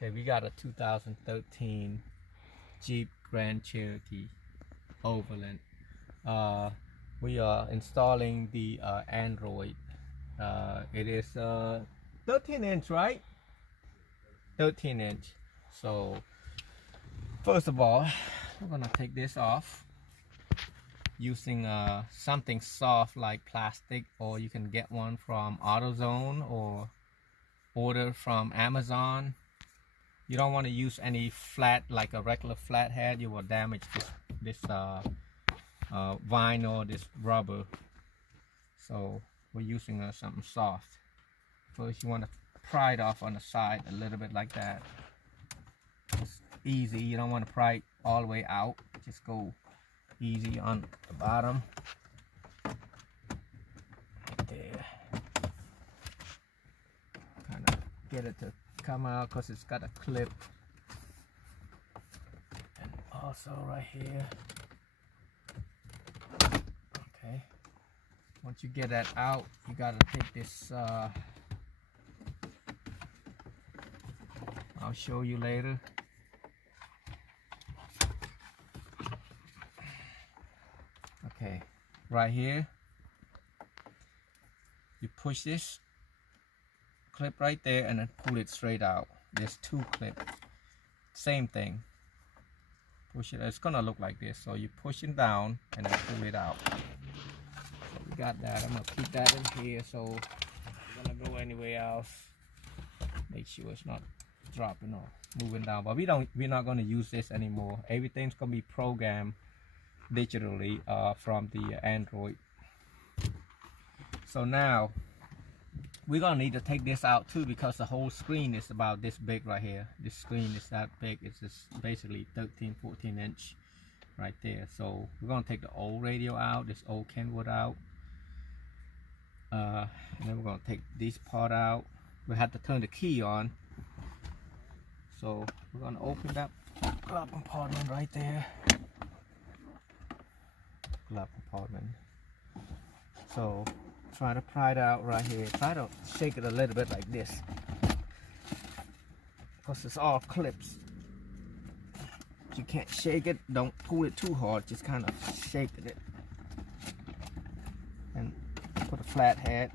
Okay, we got a 2013 Jeep Grand Cherokee Overland. We are installing the Android. It is 13 inch, right? 13 inch. So first of all, we're gonna take this off using something soft like plastic, or you can get one from AutoZone or order from Amazon. You don't want to use any flat, like a regular flathead. You will damage this vinyl, this rubber. So we're using something soft. First, you want to pry it off on the side a little bit like that. It's easy. You don't want to pry it all the way out. Just go easy on the bottom. Right there. Kind of get it to come out because it's got a clip. And also right here. Okay. Once you get that out, you gotta take this. I'll show you later. Okay, right here, you push this clip right there and then pull it straight out. There's two clips, same thing. Push it, it's gonna look like this. So you push it down and then pull it out. So we got that. I'm gonna keep that in here, so we're gonna go anywhere else. Make sure it's not dropping or moving down. But we're not gonna use this anymore. Everything's gonna be programmed digitally from the Android. So now we're gonna need to take this out too, because the whole screen is about this big right here. This screen is that big. It's just basically 13-14 inch right there. So we're gonna take the old radio out, this old Kenwood out, and then we're gonna take this part out. We have to turn the key on. So we're gonna open that glove compartment right there. Glove compartment. So try to pry it out right here. Try to shake it a little bit like this, because it's all clips. You can't shake it. Don't pull it too hard. Just kind of shake it and put a flathead.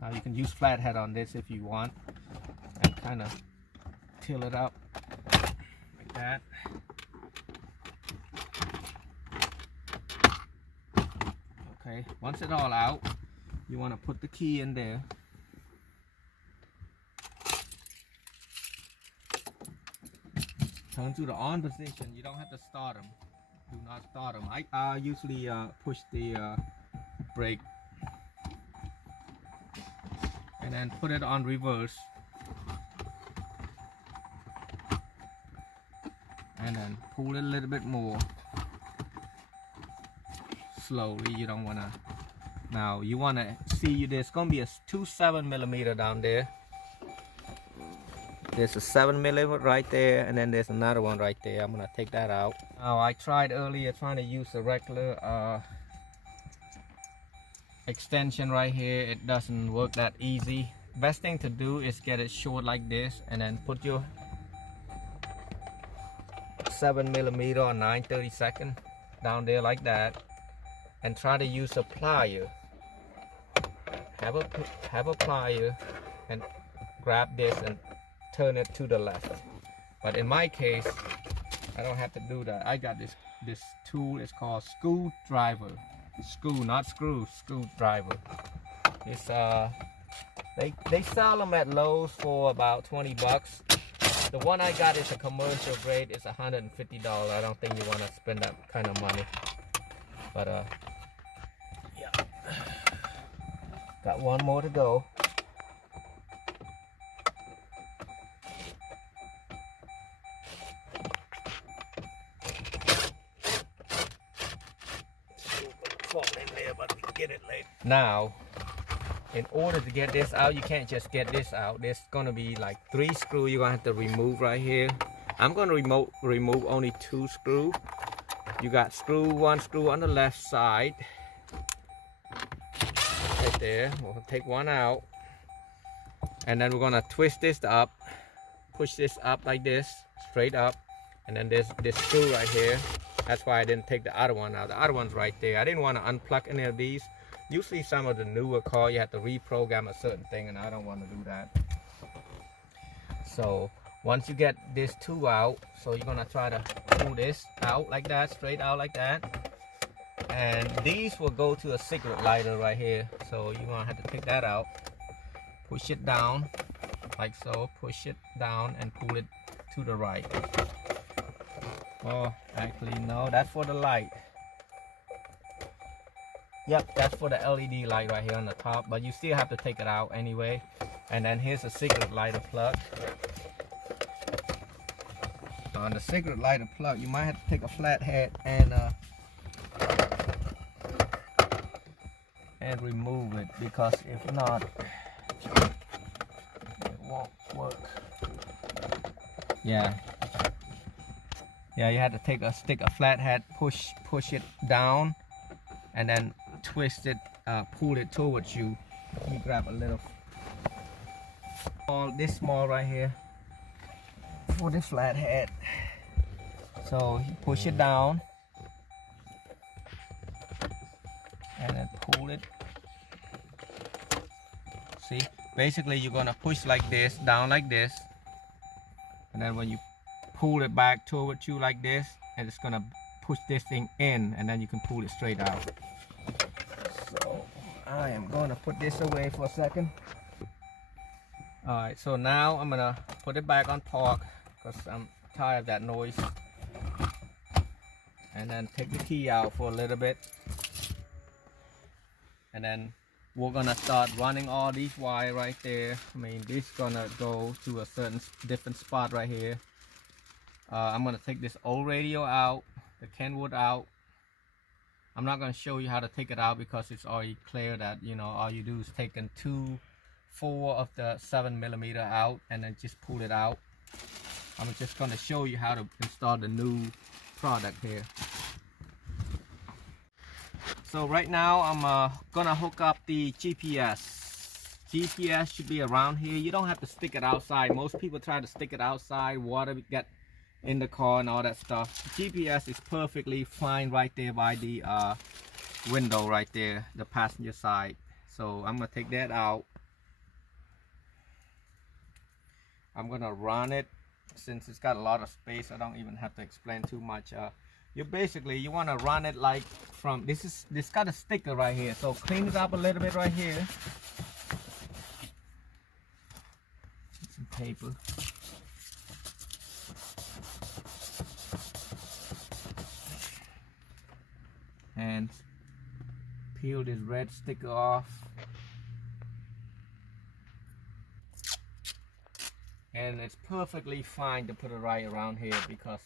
Now you can use flathead on this if you want, and kind of tilt it up like that. Okay, once it's all out, you want to put the key in there. Turn to the on position. You don't have to start them. Do not start them. I usually push the brake and then put it on reverse, and then pull it a little bit more slowly. You don't want to. Now you want to see, there's going to be a 2 7mm down there. There's a 7mm right there, and then there's another one right there. I'm going to take that out. Now I tried earlier trying to use the regular extension right here. It doesn't work that easy. Best thing to do is get it short like this, and then put your 7mm or 9/32 down there like that, and try to use a plier. Have a plier and grab this and turn it to the left. But in my case, I don't have to do that. I got this tool. It's called screwdriver. Screw, not screw. Screwdriver. It's they sell them at Lowe's for about 20 bucks. The one I got is a commercial grade. It's $150. I don't think you want to spend that kind of money. But yeah, got one more to go. Fall in there, but we can get it later. Now, in order to get this out, you can't just get this out. There's gonna be like 3 screws you're gonna have to remove right here. I'm gonna remove only 2 screws. You got one screw on the left side right there. We'll take one out, and then we're gonna twist this up push this up like this, straight up, and then there's this screw right here. That's why I didn't take the other one out. The other one's right there. I didn't want to unplug any of these. Usually some of the newer car, you have to reprogram a certain thing, and I don't want to do that. So once you get this two out, so you're gonna try to pull this out like that, straight out like that. And these will go to a cigarette lighter right here. So you're gonna have to take that out, push it down like so, push it down and pull it to the right. Oh, actually no, that's for the light. Yep, that's for the LED light right here on the top, but you still have to take it out anyway. And then here's a cigarette lighter plug. On the cigarette lighter plug, you might have to take a flathead and remove it, because if not, it won't work. Yeah, you have to stick a flathead, push it down, and then twist it, pull it towards you. Let me grab a little this small right here for the flathead. So you push it down and then pull it. See, basically you're gonna push like this, down like this, and then when you pull it back towards you like this, and it's gonna push this thing in, and then you can pull it straight out. So I am gonna put this away for a second. Alright, so now I'm gonna put it back on park because I'm tired of that noise. And then take the key out for a little bit. And then we're gonna start running all these wires right there. I mean, this is gonna go to a certain different spot right here. I'm gonna take this old radio out, the Kenwood out. I'm not gonna show you how to take it out because it's already clear that, you know, all you do is take 4 of the 7mm out and then just pull it out. I'm just gonna show you how to install the new product here. So right now I'm gonna hook up the GPS. GPS should be around here. You don't have to stick it outside. Most people try to stick it outside, water get in the car and all that stuff. GPS is perfectly fine right there by the window right there, the passenger side. So I'm gonna take that out. I'm gonna run it. Since it's got a lot of space, I don't even have to explain too much. You want to run it like from this got a sticker right here, so clean it up a little bit right here. Some paper. And peel this red sticker off. And it's perfectly fine to put it right around here because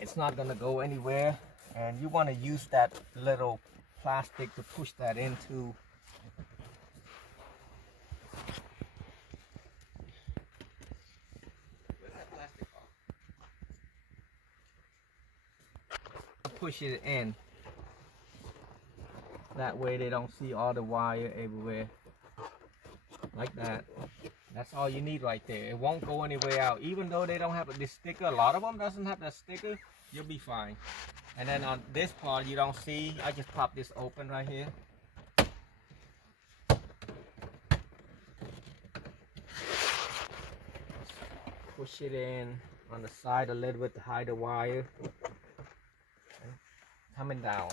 it's not gonna go anywhere, and you want to use that little plastic to push that into. Where's that plastic off? Push it in. That way they don't see all the wire everywhere. Like that. That's all you need right there. It won't go anywhere out. Even though they don't have this sticker, a lot of them doesn't have that sticker, you'll be fine. And then on this part you don't see, I just pop this open right here. Push it in on the side a little bit to hide the wire. And coming down.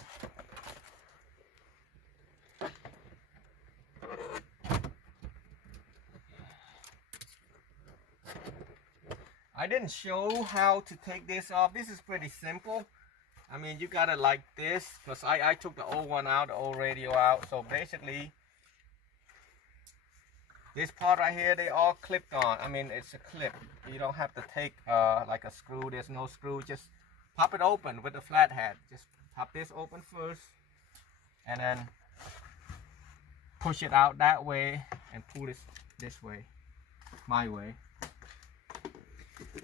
I didn't show how to take this off. This is pretty simple. I mean, you got it like this, because I took the old one out, the old radio out. So basically, this part right here, they all clipped on. I mean, it's a clip. You don't have to take like a screw. There's no screw. Just pop it open with the flathead. Just pop this open first, and then push it out that way, and pull this way, my way.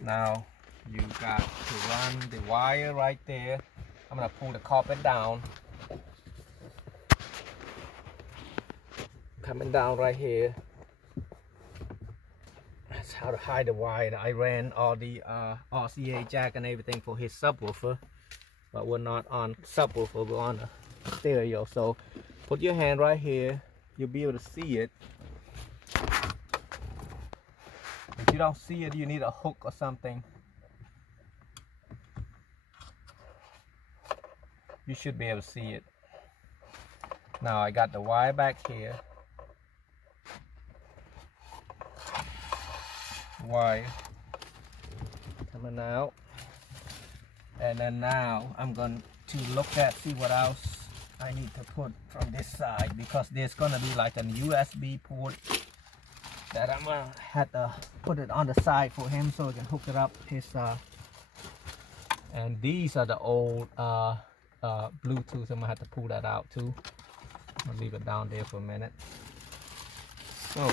Now you got to run the wire right there. I'm gonna pull the carpet down. Coming down right here. how to hide the wire. I ran all the RCA jack and everything for his subwoofer, but we're not on subwoofer, we're on a stereo. So put your hand right here, you'll be able to see it. If you don't see it, you need a hook or something. You should be able to see it. Now I got the wire back here. Wire coming out. And then now I'm going to look at, see what else I need to put from this side, because there's gonna be like a USB port that I'm gonna have to put it on the side for him so he can hook it up his and these are the old Bluetooth. I'm gonna have to pull that out too. I'll leave it down there for a minute. So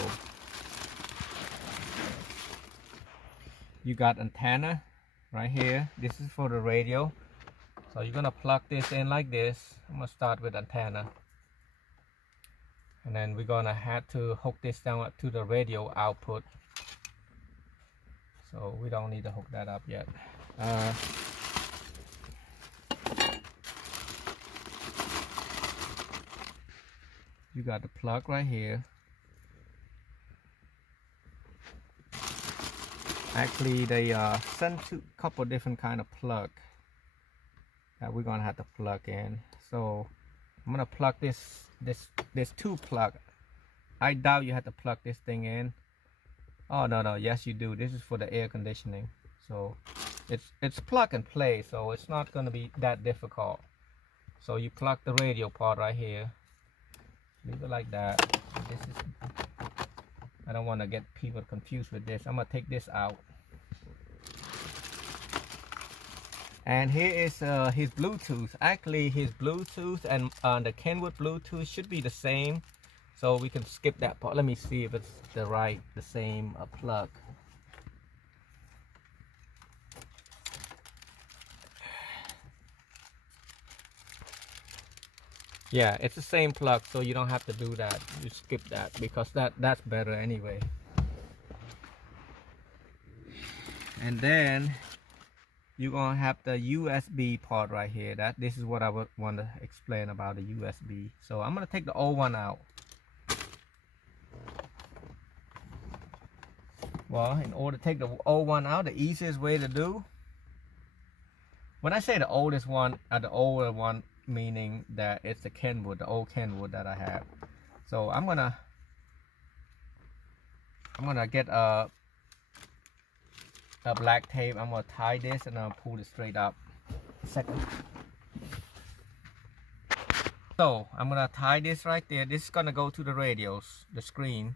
you got antenna right here. This is for the radio. So you're gonna plug this in like this. I'm gonna start with antenna, and then we're gonna have to hook this down to the radio output. So we don't need to hook that up yet. You got the plug right here. Actually, they sent a couple different kind of plug that we're gonna have to plug in. So I'm gonna plug this two plug. I doubt you have to plug this thing in. Oh no, yes you do. This is for the air conditioning. So it's plug and play, so it's not gonna be that difficult. So you plug the radio part right here. Leave it like that. This is, I don't want to get people confused with this. I'm gonna take this out. And here is his Bluetooth. Actually, his Bluetooth and the Kenwood Bluetooth should be the same, so we can skip that part. Let me see if it's the same plug. Yeah, it's the same plug, so you don't have to do that. You skip that because that's better anyway. And then you're gonna have the USB part right here. This is what I would want to explain about the USB. So I'm gonna take the old one out. Well, in order to take the old one out, the easiest way to do, when I say the oldest one, the older one, meaning that it's the Kenwood, the old Kenwood that I have. So I'm gonna get a black tape. I'm gonna tie this and I'll pull it straight up. Second. So I'm gonna tie this right there. This is gonna go to the radios, the screen.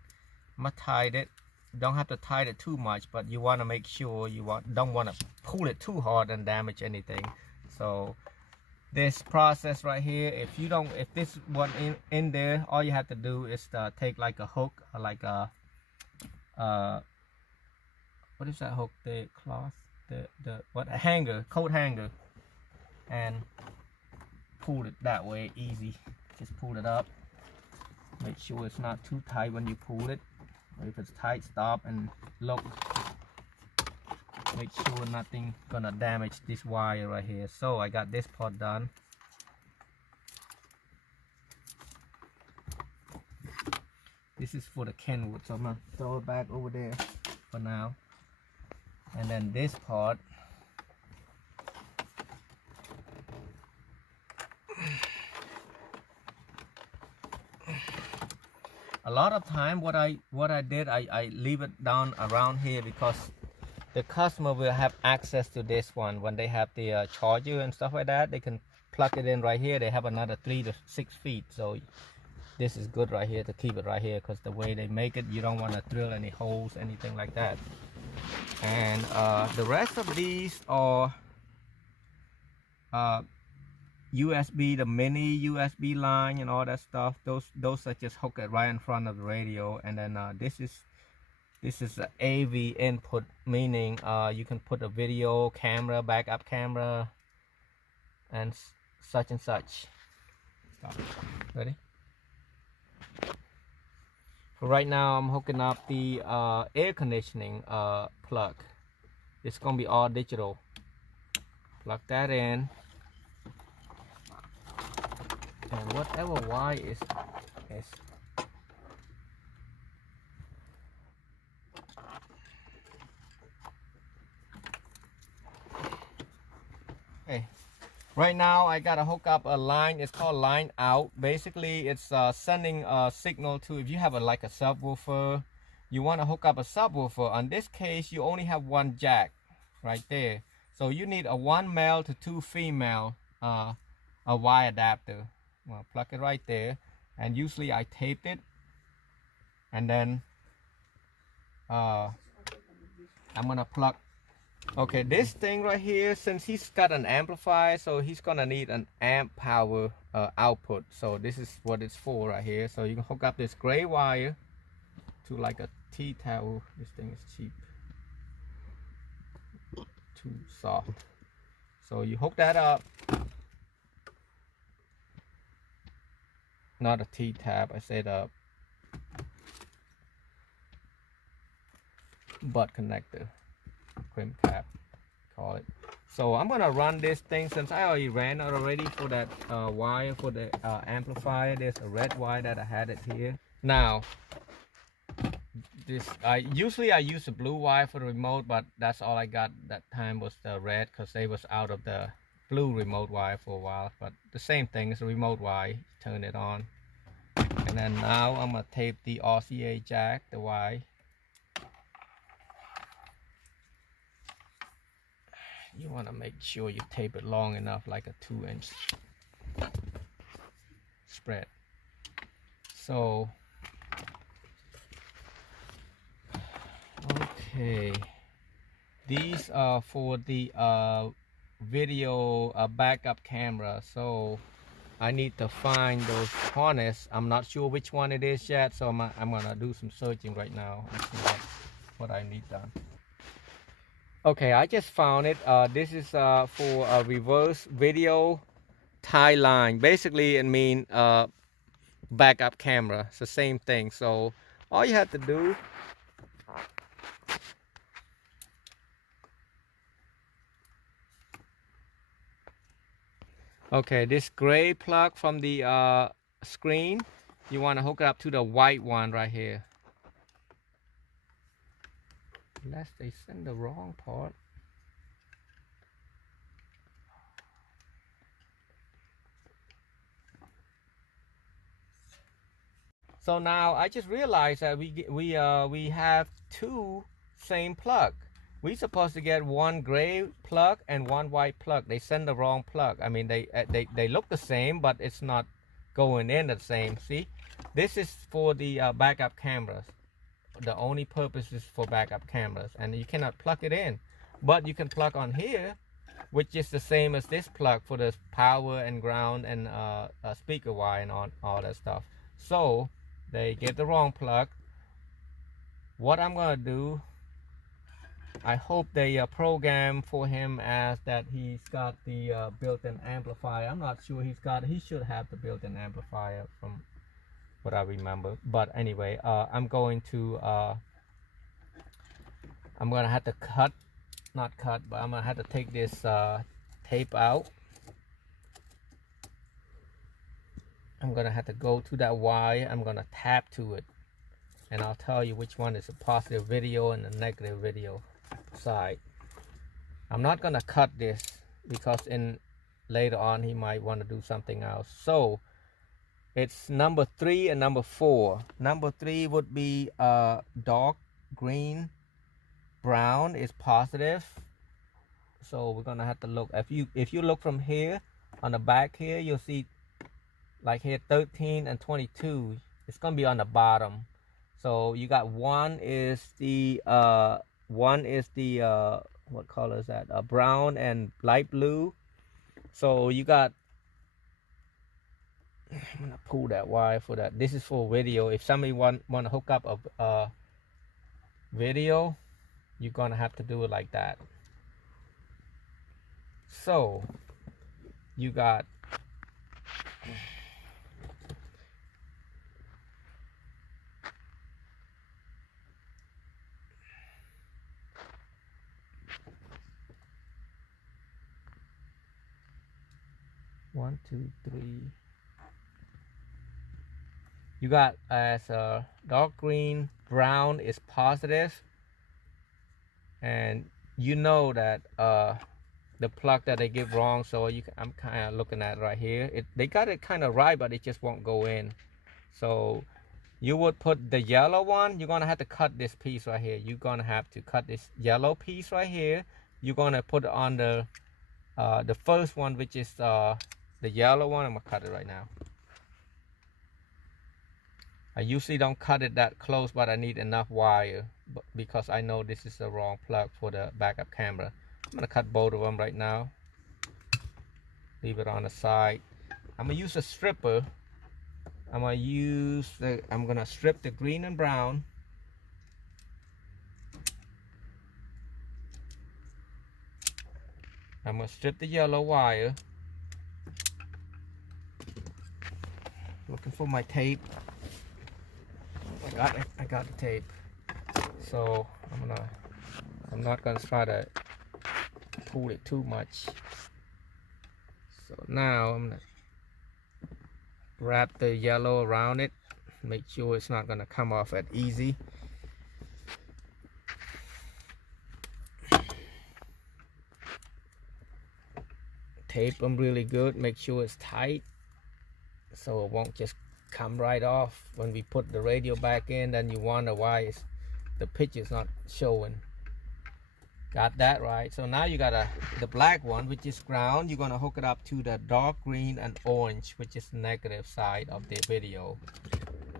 I'm gonna tie it. You don't have to tie it too much, but you want to make sure don't want to pull it too hard and damage anything. So this process right here, if this one in there, all you have to do is take like a hook or like a what is that hook? The cloth, a hanger, coat hanger, and pull it that way. Easy. Just pull it up. Make sure it's not too tight when you pull it. If it's tight, stop and look. Make sure nothing gonna damage this wire right here. So I got this part done. This is for the Kenwood, so I'm gonna throw it back over there for now. And then this part, a lot of time what I did, I leave it down around here because the customer will have access to this one when they have the charger and stuff like that. They can plug it in right here. They have another 3 to 6 feet, so this is good right here to keep it right here, because the way they make it, you don't want to drill any holes, anything like that. And the rest of these are USB, the mini USB line and all that stuff. Those are just hooked right in front of the radio. And then this is the AV input, meaning you can put a video camera, backup camera, and such and such. Stop. Ready? Right now I'm hooking up the air conditioning plug. It's gonna be all digital. Plug that in, and whatever wire is okay. Right now I gotta hook up a line. It's called line out. Basically it's sending a signal to, if you have like a subwoofer, you want to hook up a subwoofer. On this case you only have one jack right there, so you need a 1 male to 2 female a wire adapter. Well, plug it right there, and usually I tape it, and then I'm gonna plug. Okay, this thing right here, since he's got an amplifier, so he's gonna need an amp power output. So this is what it's for right here. So you can hook up this gray wire to like a T-towel. This thing is cheap, too soft. So you hook that up. Not a T-tab, I said a butt connector, crimp cap, call it. So I'm gonna run this thing, since I already ran it already for that wire for the amplifier. There's a red wire that I had it here. Now this, usually I use the blue wire for the remote, but that's all I got that time was the red, because they was out of the blue remote wire for a while. But the same thing, is a remote wire. Turn it on, and then now I'm gonna tape the RCA jack, the wire. You want to make sure you tape it long enough, like a 2-inch spread. So okay, these are for the video backup camera. So I need to find those harness. I'm not sure which one it is yet, so I'm gonna do some searching right now and see what I need done. Okay, I just found it. This is for a reverse video tie line. Basically it means backup camera. It's the same thing. So all you have to do, okay, this gray plug from the screen, you want to hook it up to the white one right here. Unless they send the wrong part. So now I just realized that we have 2 same plug. We supposed to get 1 gray plug and 1 white plug. They send the wrong plug. I mean, they look the same, but it's not going in the same. See, this is for the backup cameras. The only purpose is for backup cameras, and you cannot plug it in, but you can plug on here, which is the same as this plug for the power and ground and speaker wire and all that stuff. So they get the wrong plug. What I'm gonna do, I hope they program for him as that he's got the built-in amplifier. I'm not sure he should have the built-in amplifier from what I remember. But anyway, I'm gonna have to but I'm gonna have to take this tape out. I'm gonna have to go to that wire. I'm gonna tap to it, and I'll tell you which one is a positive video and a negative video side. I'm not gonna cut this because later on he might want to do something else. So it's number 3 and number 4. Number 3 would be dark green. Brown is positive. So we're gonna have to look. If you look from here on the back here, you'll see like here 13 and 22. It's gonna be on the bottom. So you got one is the what color is that? Brown and light blue. So you got, I'm gonna pull that wire for that. This is for video. If somebody want to hook up a video, you're gonna have to do it like that. So you got 1, 2, 3. You got as dark green, brown is positive, and you know that the plug that they give wrong. So I'm kind of looking at right here. They got it kind of right, but it just won't go in. So you would put the yellow one. You're gonna have to cut this piece right here. You're gonna have to cut this yellow piece right here. You're gonna put it on the first one, which is the yellow one. I'm gonna cut it right now. I usually don't cut it that close, but I need enough wire because I know this is the wrong plug for the backup camera. I'm gonna cut both of them right now. Leave it on the side. I'm gonna use a stripper. I'm gonna strip the green and brown. I'm gonna strip the yellow wire. Looking for my tape. I got the tape. So I'm not gonna try to pull it too much. So now I'm gonna wrap the yellow around it. Make sure it's not gonna come off at easy. Tape them really good. Make sure it's tight so it won't just come right off. When we put the radio back in, then you wonder why the pitch is not showing. Got that right. So now you got the black one, which is ground. You're gonna hook it up to the dark green and orange, which is the negative side of the video.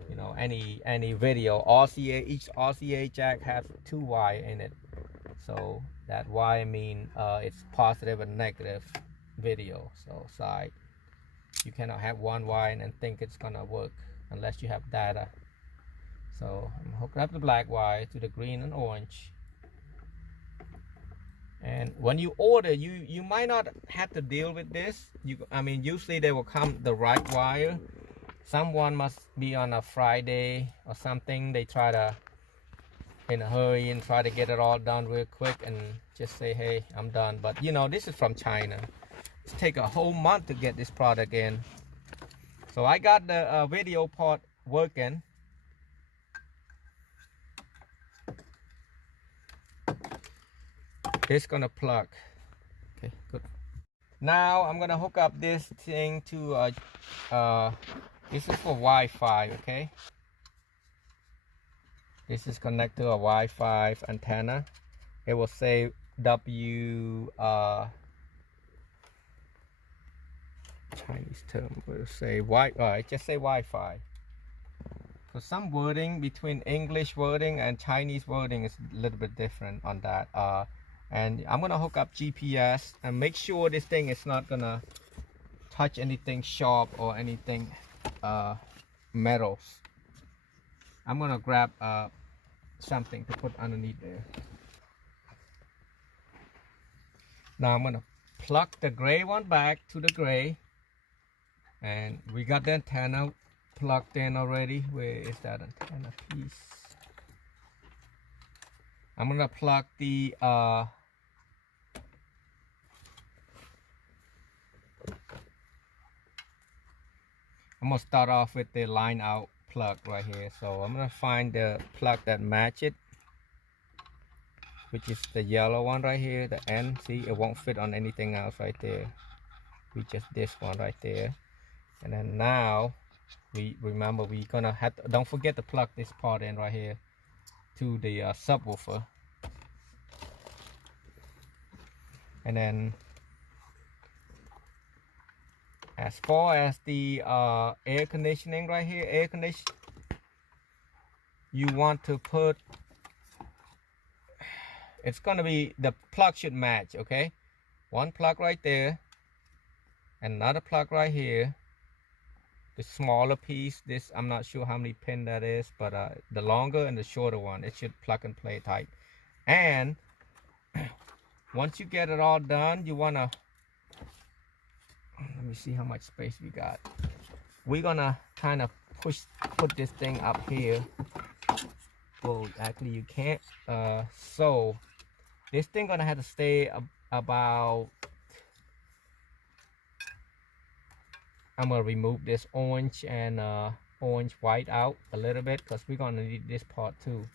You know, any video RCA, each RCA jack has 2 wire in it. So that wire mean it's positive and negative video. So side. You cannot have one wire and think it's gonna work unless you have data. So I'm hooking up the black wire to the green and orange. And when you order, you might not have to deal with this. I mean, usually they will come the right wire. Someone must be on a Friday or something. They try to in a hurry and try to get it all done real quick and just say, hey, I'm done. But you know, this is from China. It's take a whole month to get this product in. So I got the video part working. This gonna plug. Okay, good. Now I'm gonna hook up this thing to this is for Wi-Fi. Okay, this is connected to a Wi-Fi antenna. It will say Chinese term will say just say Wi-Fi. So some wording between English wording and Chinese wording is a little bit different on that. And I'm gonna hook up GPS and make sure this thing is not gonna touch anything sharp or anything metals. I'm gonna grab something to put underneath there. Now I'm gonna plug the gray one back to the gray. And we got the antenna plugged in already. Where is that antenna piece? I'm gonna plug the I'm gonna start off with the line out plug right here. So I'm gonna find the plug that match it, which is the yellow one right here, the end. See, it won't fit on anything else right there. We just this one right there. And then now we remember we're gonna have to, don't forget to plug this part in right here to the subwoofer. And then as far as the air conditioning right here, air condition, you want to put, it's gonna be, the plug should match. Okay, one plug right there, another plug right here. The smaller piece, this I'm not sure how many pin that is, but the longer and the shorter one, it should plug and play tight. And once you get it all done, you wanna, let me see how much space we got. We're gonna kind of put this thing up here. Well, actually you can't. So this thing gonna have to stay about I'm gonna remove this orange and orange white out a little bit because we're gonna need this part too.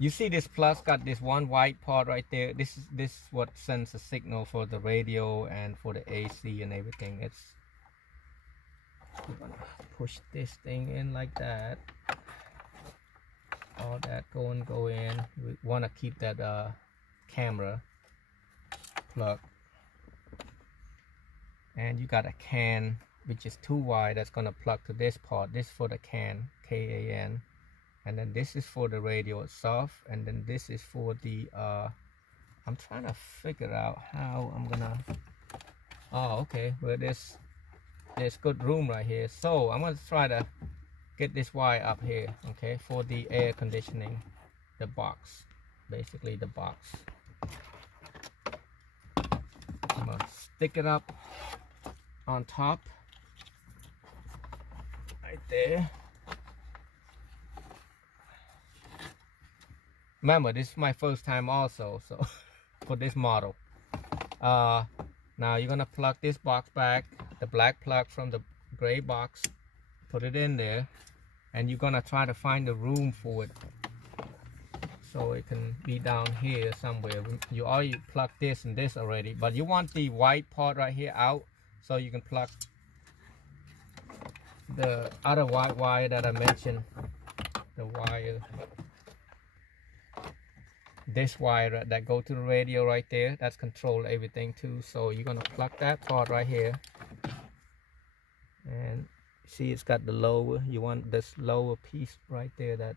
You see this plus got this one white part right there. This is what sends a signal for the radio and for the AC and everything. We're gonna push this thing in like that. All that go in. We want to keep that camera plug. And you got a can which is 2 wire that's gonna plug to this part. This for the can, KAN. And then this is for the radio itself, and then this is for the I'm trying to figure out how I'm gonna, oh okay, well there's good room right here, so I'm gonna try to get this wire up here, okay, for the air conditioning, the box, basically the box. I'm gonna stick it up on top right there. Remember, this is my first time also, so for this model. Now you're gonna plug this box back, the black plug from the gray box, put it in there, and you're gonna try to find the room for it so it can be down here somewhere. You already plugged this and this already, but you want the white part right here out so you can plug the other white wire that I mentioned, the wire, this wire that go to the radio right there, that's control everything too. So you're gonna plug that part right here, and see it's got the lower, you want this lower piece right there, that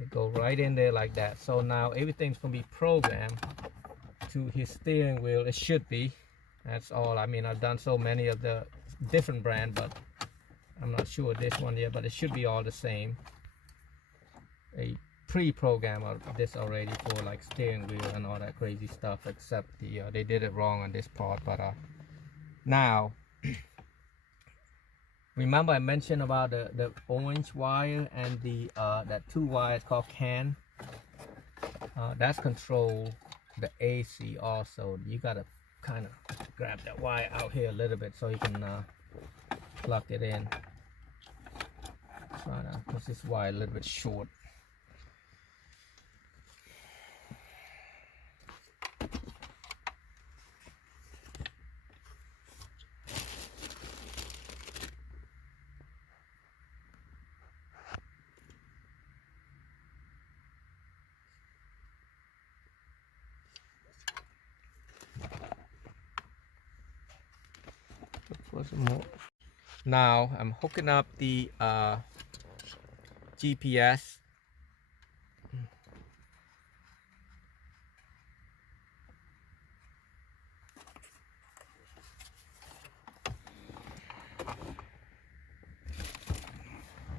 it go right in there like that. So now everything's gonna be programmed to his steering wheel. It should be, that's all. I mean, I've done so many of the different brand, but I'm not sure this one yet, but it should be all the same. A pre-program of this already for like steering wheel and all that crazy stuff, except the they did it wrong on this part. But now remember I mentioned about the orange wire and the that 2 wires called CAN, that's control the AC also. You gotta kind of grab that wire out here a little bit so you can plug it in. Try to push this wire a little bit short. Some more. Now I'm hooking up the GPS.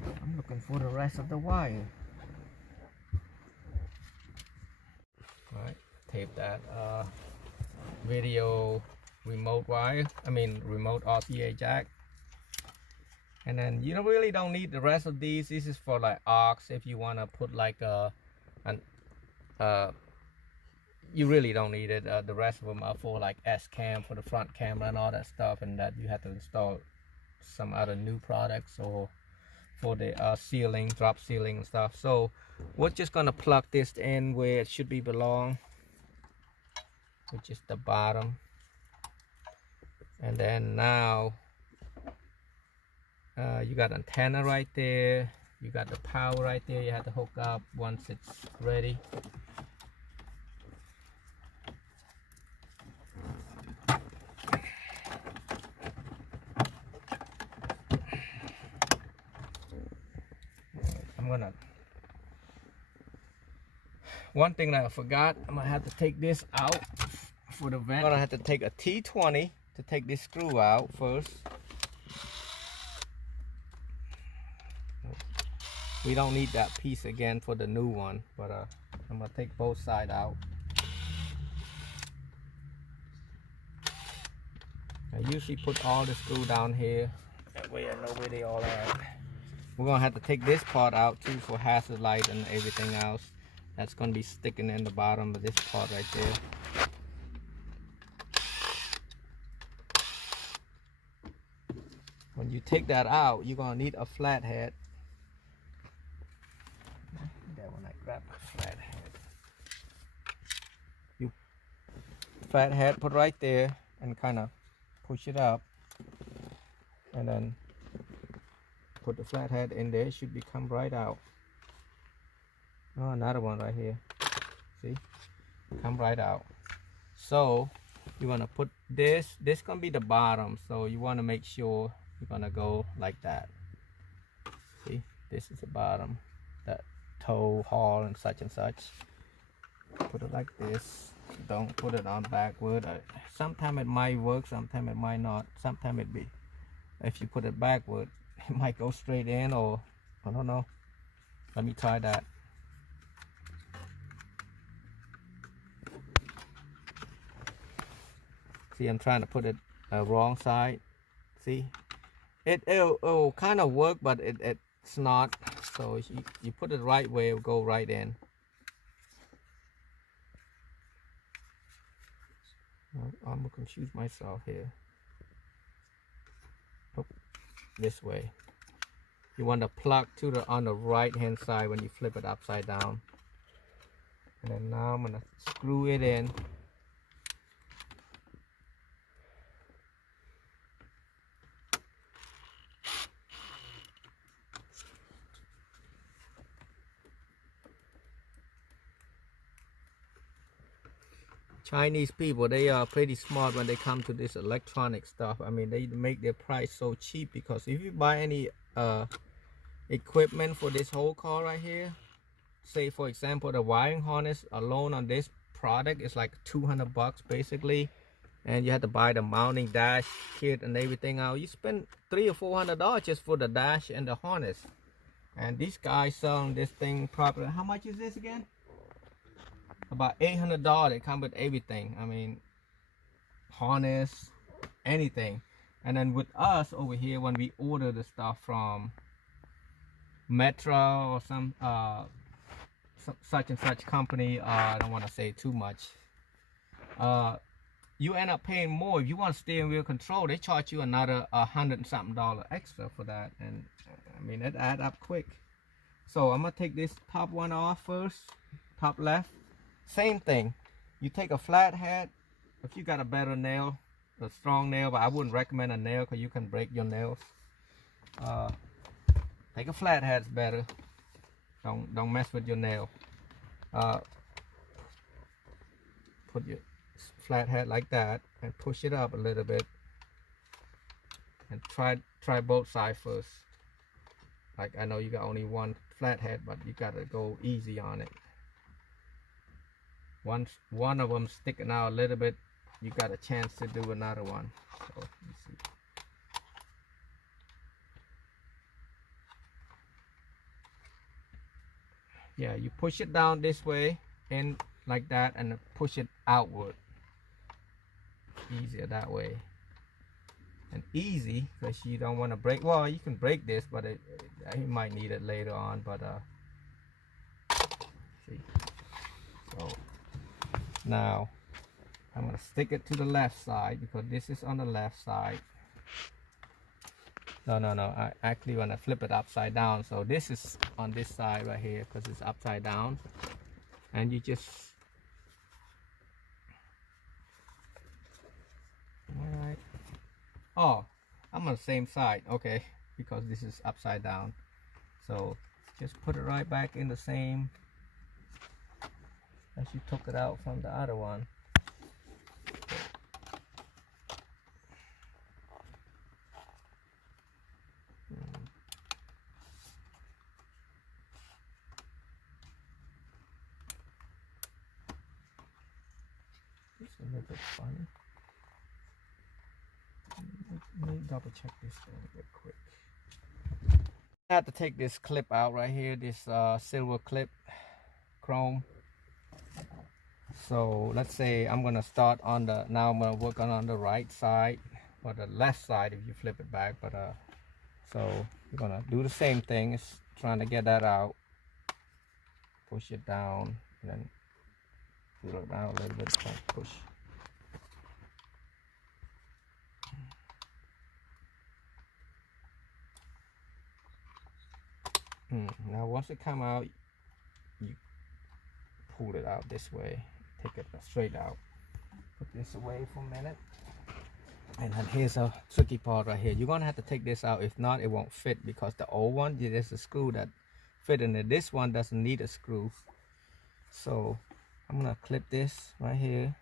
I'm looking for the rest of the wire. All right, tape that video remote wire, I mean remote RCA jack. And then you really don't need the rest of these. This is for like aux, if you want to put like you really don't need it. The rest of them are for like S-cam, for the front camera and all that stuff, and that you have to install some other new products, or for the ceiling, drop ceiling and stuff. So we're just gonna plug this in where it should be belong, which is the bottom. And then now you got antenna right there, you got the power right there. You have to hook up once it's ready. I'm gonna, one thing that I forgot, I'm gonna have to take this out for the vent. I'm gonna have to take a T20 to take this screw out first. We don't need that piece again for the new one, but I'm gonna take both sides out. I usually put all the screw down here, that way I know where they all are. We're gonna have to take this part out too for hazard light and everything else. That's gonna be sticking in the bottom of this part right there. When you take that out, you're gonna need a flathead. That when I grab a flathead, you flathead put right there and kind of push it up, and then put the flathead in there. It should become right out. Oh, another one right here. See, come right out. So you want to put this gonna be the bottom, so you want to make sure you're gonna go like that. See, this is the bottom, that toe haul and such. Put it like this. Don't put it on backward. Sometimes it might work, sometimes it might not. Sometimes it be, if you put it backward, it might go straight in, or I don't know. Let me try that. See, I'm trying to put it wrong side. See, it'll kind of work, but it's not. So you put it right way, it'll go right in. I'm gonna confuse myself here. This way. You want to plug to the on the right hand side when you flip it upside down. And then now I'm gonna screw it in. Chinese people, they are pretty smart when they come to this electronic stuff. I mean, they make their price so cheap, because if you buy any equipment for this whole car right here, say for example the wiring harness alone on this product is like 200 bucks basically, and you have to buy the mounting dash kit and everything out. You spend $300 or $400 just for the dash and the harness. And these guys selling this thing properly. How much is this again? About $800. It comes with everything. I mean, harness, anything. And then with us over here, when we order the stuff from Metro or some such and such company, I don't want to say too much, you end up paying more. If you want steering wheel control, they charge you another $100 and something extra for that. And I mean, it adds up quick. So I'm gonna take this top one off first, top left. Same thing, you take a flathead. If you got a better nail, a strong nail, but I wouldn't recommend a nail because you can break your nails. Take a flathead, it's better. Don't mess with your nail. Put your flathead like that and push it up a little bit, and try both sides first. Like, I know you got only one flathead, but you gotta go easy on it. Once one of them sticking out a little bit, you got a chance to do another one. So let's see. Yeah, you push it down this way and like that, and push it outward. Easier that way. And easy because you don't want to break. Well, you can break this, but you might need it later on. But see. So now I'm gonna stick it to the left side, because this is on the left side. No, I actually want to flip it upside down. So this is on this side right here because it's upside down, and you just, all right. Oh, I'm on the same side, okay, because this is upside down. So just put it right back in the same as you took it out from the other one. It's a little bit funny. Let me double check this thing real quick. I have to take this clip out right here, this silver clip, chrome. So let's say I'm gonna start on the, now I'm gonna work on the right side, or the left side if you flip it back. But so we're gonna do the same thing. It's trying to get that out, push it down, and then pull it down a little bit, try to push. Now once it come out, you pull it out this way. Take it straight out. Put this away for a minute. And then here's a tricky part right here. You're gonna have to take this out. If not, it won't fit, because the old one, there's a screw that fit in it. This one doesn't need a screw. So I'm gonna clip this right here.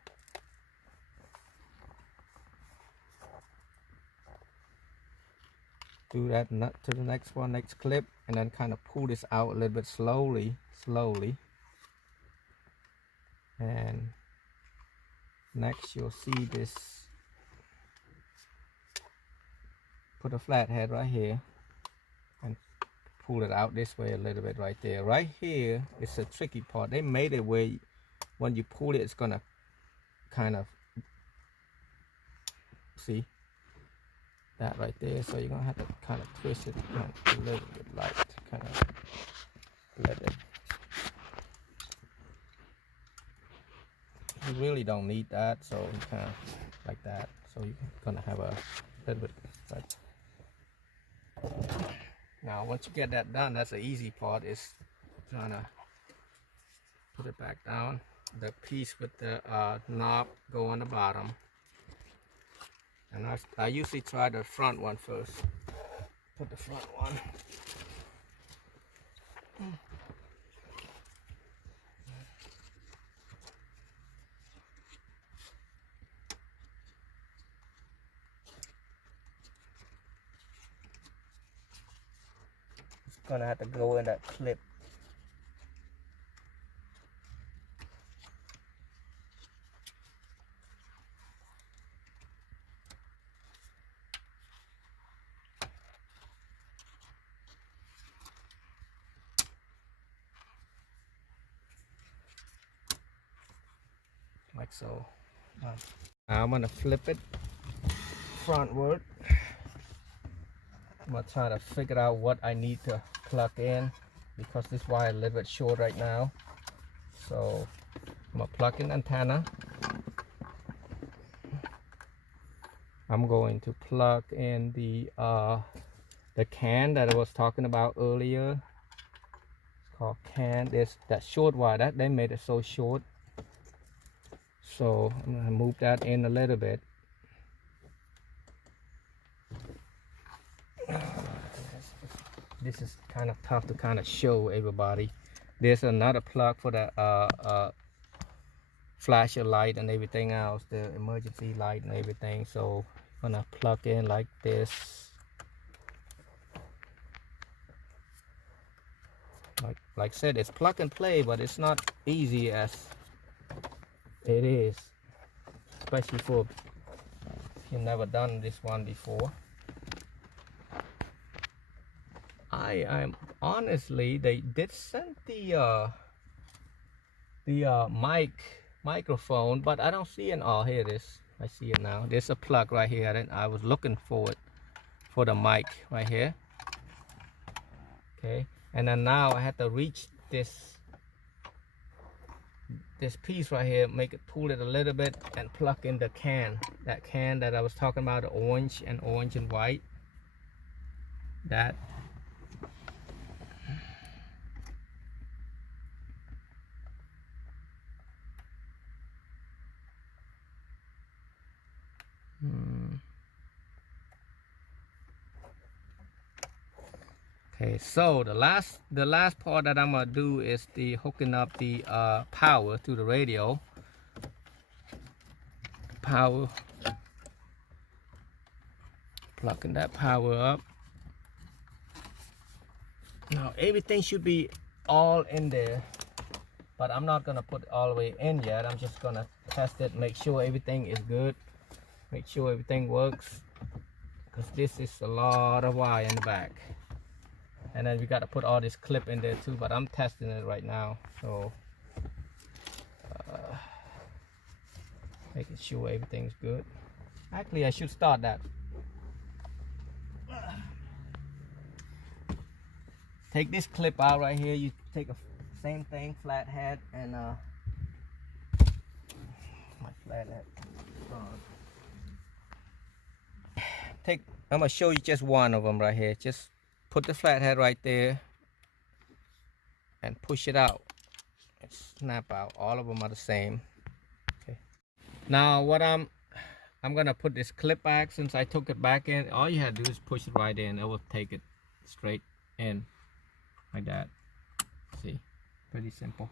Do that nut to the next one, next clip, and then kind of pull this out a little bit slowly. And next you'll see this. Put a flathead right here and pull it out this way a little bit right there. Right here is the tricky part. They made it where when you pull it, it's gonna kind of, see that right there. So you're gonna have to kind of twist it a little bit light, kind of let it. You really don't need that, so you kind of like that. So you're gonna have a little bit like. Now once you get that done, that's the easy part, is trying to put it back down. The piece with the knob go on the bottom, and I usually try the front one first. Put the front one. It's gonna have to go in that clip. Like so. Now I'm gonna flip it frontward. I'm gonna try to figure out what I need to plug in, because this wire is a little bit short right now. So I'm gonna plug in antenna. I'm going to plug in the can that I was talking about earlier. It's called can. There's that short wire that they made it so short. So I'm gonna move that in a little bit. This is kind of tough to kind of show everybody. There's another plug for the flasher light and everything else, the emergency light and everything. So I'm gonna plug in like this. Like I said, it's plug and play, but it's not easy as it is, especially for if you've never done this one before. I'm honestly, they did send the microphone, but I don't see it. Oh, here it is. I see it now. There's a plug right here, and I was looking for it for the mic right here. Okay, and then now I have to reach this piece right here, make it, pull it a little bit, and plug in the can. That can that I was talking about, the orange and white. That. Okay, so the last part that I'm gonna do is the hooking up the power to the radio. Power, plugging that power up. Now everything should be all in there, but I'm not gonna put it all the way in yet. I'm just gonna test it, make sure everything is good, make sure everything works, because this is a lot of wire in the back. And then we got to put all this clip in there too, but I'm testing it right now, so making sure everything's good. Actually, I should start that. Take this clip out right here. You take a same thing, flathead, and my flathead. I'm gonna show you just one of them right here. Just put the flathead right there, and push it out and snap out. All of them are the same. Okay. Now what I'm gonna put this clip back. Since I took it back in, all you have to do is push it right in. It will take it straight in like that. See, pretty simple.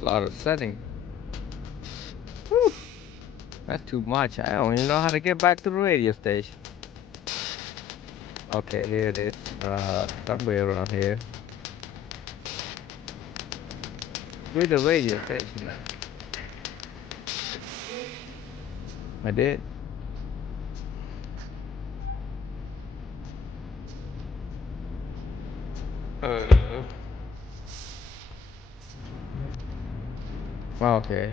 A lot of setting. Whew, that's too much. I don't even know how to get back to the radio station. Okay, here it is. Somewhere around here. Where's the radio station? I did. Okay.